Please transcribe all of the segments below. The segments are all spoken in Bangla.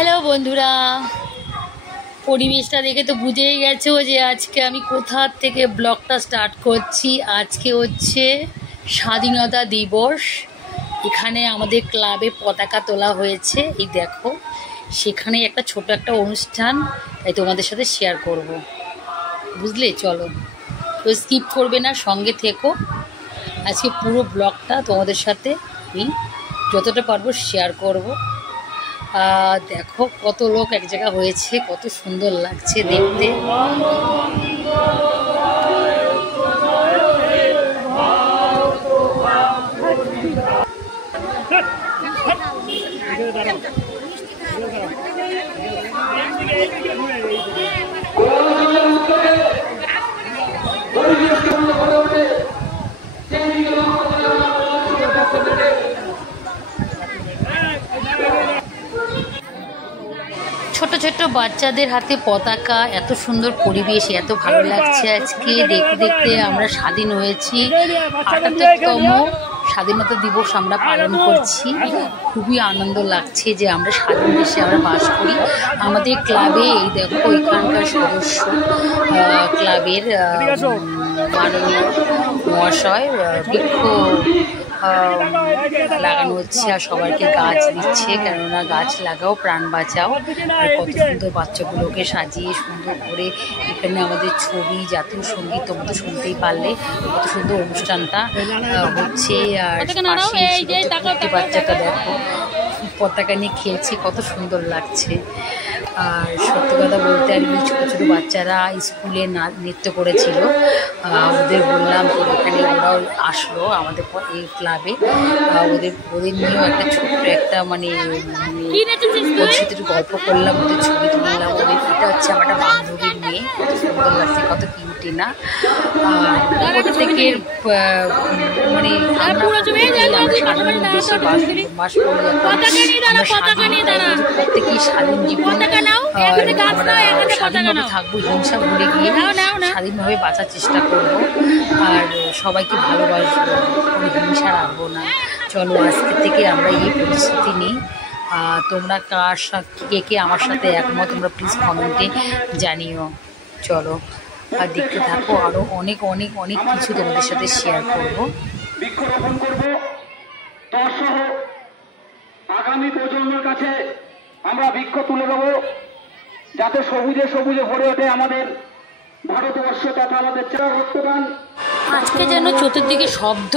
হ্যালো বন্ধুরা, পরিবেশটা দেখে তো বুঝেই গেছো যে আজকে আমি কোথা থেকে ব্লগটা স্টার্ট করছি। আজকে হচ্ছে স্বাধীনতা দিবস। এখানে আমাদের ক্লাবে পতাকা তোলা হয়েছে, এই দেখো। সেখানে একটা ছোট একটা অনুষ্ঠান, তাই তোমাদের সাথে শেয়ার করব, বুঝলে? চলো, তো স্কিপ করবে না, সঙ্গে থেকো। আজকে পুরো ব্লগটা তোমাদের সাথে আমি যতটা পারবো শেয়ার করব। দেখো কত লোক এক জায়গা হয়েছে, কত সুন্দর লাগছে দেখতে। ছোট ছোট বাচ্চাদের হাতে পতাকা, এত সুন্দর পরিবেশ, এত ভালো লাগছে। আজকে দেখতে দেখতে আমরা স্বাধীন হয়েছি, ৭৮তম স্বাধীনতা দিবস আমরা পালন করছি। খুবই আনন্দ লাগছে যে আমরা স্বাধীন দেশে আমরা বাস করি। আমাদের ক্লাবে এই দেখো, এখানকার সদস্য ক্লাবের মাননীয় মহাশয় বৃক্ষ লাগানো হচ্ছে আর সবাইকে গাছ দিচ্ছে, কেননা গাছ লাগাও প্রাণ বাঁচাও। আর কত সুন্দর বাচ্চাগুলোকে সাজিয়ে সুন্দর করে এখানে আমাদের ছবি, জাতীয় সঙ্গীত তোমরা তো শুনতেই পারলে, কত সুন্দর অনুষ্ঠানটা হচ্ছে। আর বাচ্চাটা দেখো পতাকা নিয়ে খেলছে, কত সুন্দর লাগছে। আর সত্যি কথা বলতে, আর এই ছোটো ছোটো বাচ্চারা স্কুলে নৃত্য করেছিল, ওদের বললাম এখানে ওরাও আসলো আমাদের এই ক্লাবে। ওদের নিয়েও একটা ছোট্ট একটা ওর সাথে একটু গল্প করলাম, ওদের ছবি তুললাম। এটা হচ্ছে আমার একটা বান্ধবীর মেয়ে, কত সুন্দর লাগছে, কত কিউটি না। আর প্রত্যেকের স্বাধীন দেশে বাস করি, প্রত্যেকেই স্বাধীন জীবন আমরা স্বাধীনভাবে থাকবো, হিংসা ভুলে গিয়ে স্বাধীনভাবে বাঁচার চেষ্টা করব, আর সবাইকে ভালোবাসবো, কোনো হিংসা রাখবো না। চলো, আজকে থেকে আমরা এই পরিস্থিতি নিই। তোমরা কে কে আমার সাথে একমত, তোমরা প্লিজ কমেন্টে জানিও। চলো, আর দেখতে থাকো, আরও অনেক অনেক অনেক কিছু তোমাদের সাথে শেয়ার করবো। বৃক্ষরোপণ করবো, তৎসহ আগামী প্রজন্মের কাছে আমরা বৃক্ষ তুলে দেবো, যাতে সবুজে সবুজে ভরে ওঠে আমাদের ভারতবর্ষ তথা আমাদের রক্তদান। আজকে যেন চতুর্দিকে শব্দ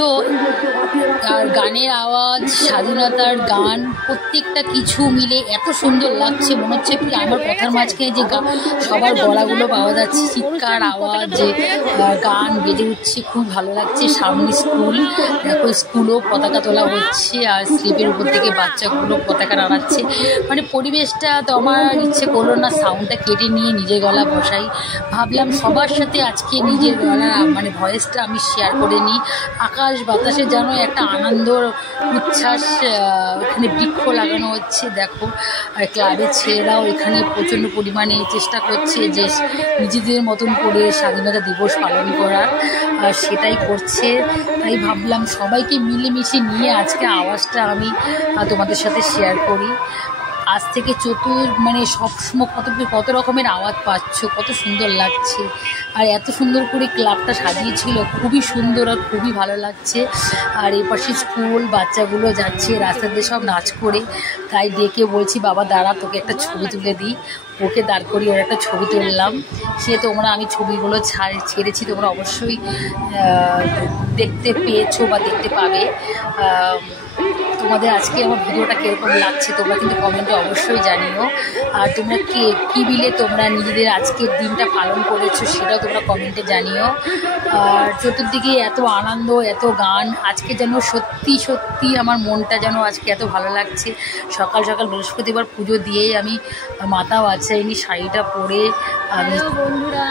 আর গানের আওয়াজ, স্বাধীনতার গান, প্রত্যেকটা কিছু মিলে এত সুন্দর লাগছে। মনে হচ্ছে কি আমার কথার মাঝখানে যে সবার গলাগুলো পাওয়া যাচ্ছে, চিৎকার আওয়াজ, যে গান বেজে উঠছে, খুব ভালো লাগছে। সামনে স্কুল, দেখো স্কুলও পতাকা তোলা হচ্ছে, আর স্লিপের উপর থেকে বাচ্চাগুলো পতাকা নাড়াচ্ছে। পরিবেশটা তো আমার ইচ্ছে করলো না সাউন্ডটা কেটে নিয়ে নিজের গলা বসাই। ভাবলাম সবার সাথে আজকে নিজের গলা ভয়েসটা আমি শেয়ার করে নিই। আকাশ বাতাসে যেন একটা আনন্দ উচ্ছ্বাস। এখানে বৃক্ষ লাগানো হচ্ছে, দেখো। আর ক্লাবের ছেলেরাও এখানে প্রচণ্ড পরিমাণে চেষ্টা করছে যে নিজেদের মতন করে স্বাধীনতা দিবস পালন করার, সেটাই করছে। তাই ভাবলাম সবাইকে মিলেমিশে নিয়ে আজকে আওয়াজটা আমি তোমাদের সাথে শেয়ার করি। আজ থেকে সবসময় কত রকমের আওয়াজ পাচ্ছ, কত সুন্দর লাগছে। আর এত সুন্দর করে ক্লাবটা সাজিয়েছিল, খুবই সুন্দর আর খুবই ভালো লাগছে। আর এপাশে স্কুল বাচ্চাগুলো যাচ্ছে রাস্তা দিয়ে সব নাচ করে, তাই ডেকে বলছি বাবা দাঁড়া, তোকে একটা ছবি তুলে দিই। ওকে দাঁড় করিয়ে ওর একটা ছবি তুললাম। আমি ছবিগুলো ছেড়েছি, তোমরা অবশ্যই দেখতে পেয়েছো বা দেখতে পাবে। তোমাদের আজকে আমার ভিডিওটা কীরকম লাগছে তোমরা কিন্তু কমেন্টে অবশ্যই জানিও। আর তোমরা কী বিলে তোমরা নিজেদের আজকের দিনটা পালন করেছো সেটাও তোমরা কমেন্টে জানিও। আর চতুর্দিকে এত আনন্দ, এত গান, আজকে যেন সত্যি সত্যি আমার মনটা যেন আজকে এত ভালো লাগছে। সকাল সকাল বৃহস্পতিবার পুজো দিয়েই আমি মাথাও আছড়াইনি, শাড়িটা পরে আমি। বন্ধুরা